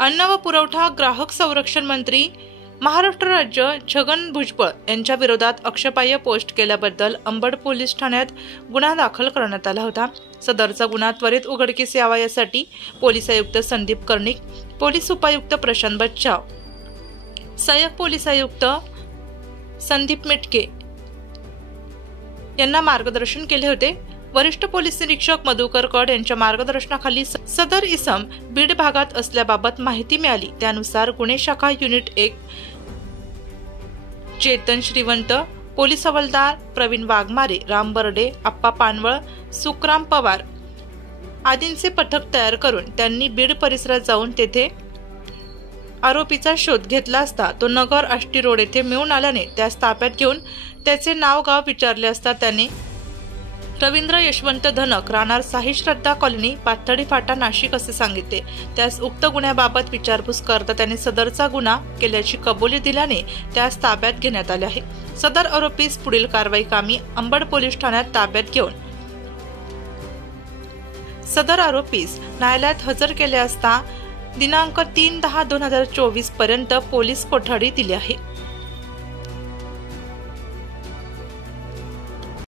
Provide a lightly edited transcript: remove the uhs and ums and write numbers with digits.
अन्न व पुरवठा ग्राहक संरक्षण मंत्री महाराष्ट्र राज्य छगन भुजबळ यांच्या विरोधात आक्षेपार्ह पोस्ट केल्याबद्दल अंबड पोलीस ठाण्यात गुन्हा दाखल करण्यात आला होता। सदरचा गुन्हा त्वरित उघडकीस यावा यासाठी पोलीस आयुक्त संदीप कर्णिक, पोलीस उपायुक्त प्रशांत बच्चाव, सहाय्यक पोलीस आयुक्त संदीप मिटके यांना मार्गदर्शन केले होते। वरिष्ठ पोलीस निरीक्षक मधुकर कड यांच्या मार्गदर्शनाखाली सदर इसम बीड भागात असल्याबाबत माहिती मिळाली। त्यानुसार गुन्हे शाखा युनिट 1 चेतन श्रीवंत, पोलीस हवालदार प्रवीण वाघमारे, राम बर्डे, आप्पा पानवळ, सुखराम पवार आदींचे पथक तयार करून त्यांनी बीड परिसरात जाऊन तेथे आरोपीचा शोध घेतला असता तो नगर आष्टी रोड येथे मिळून आल्याने त्यास ताब्यात घेऊन त्याचे नाव गाव विचारले असता त्याने रवींद्र यशवंत धनक, राहणार साई श्रद्धा कॉलनी, पाथर्डी फाटा, नाशिक असे सांगितले। त्यास उक्त गुन्ह्याबाबत विचारपूस करता त्याने सदरचा गुन्हा केल्याची कबुली दिल्याने त्यास ताब्यात घेण्यात आले आहे। सदर आरोपीस पुढील कारवाई कामी अंबड पोलीस ठाण्यात ताब्यात घेऊन सदर आरोपीस न्यायालयात हजर केले असता दिनांक 3/10/2024 पर्यंत पोलीस कोठडी दिली आहे।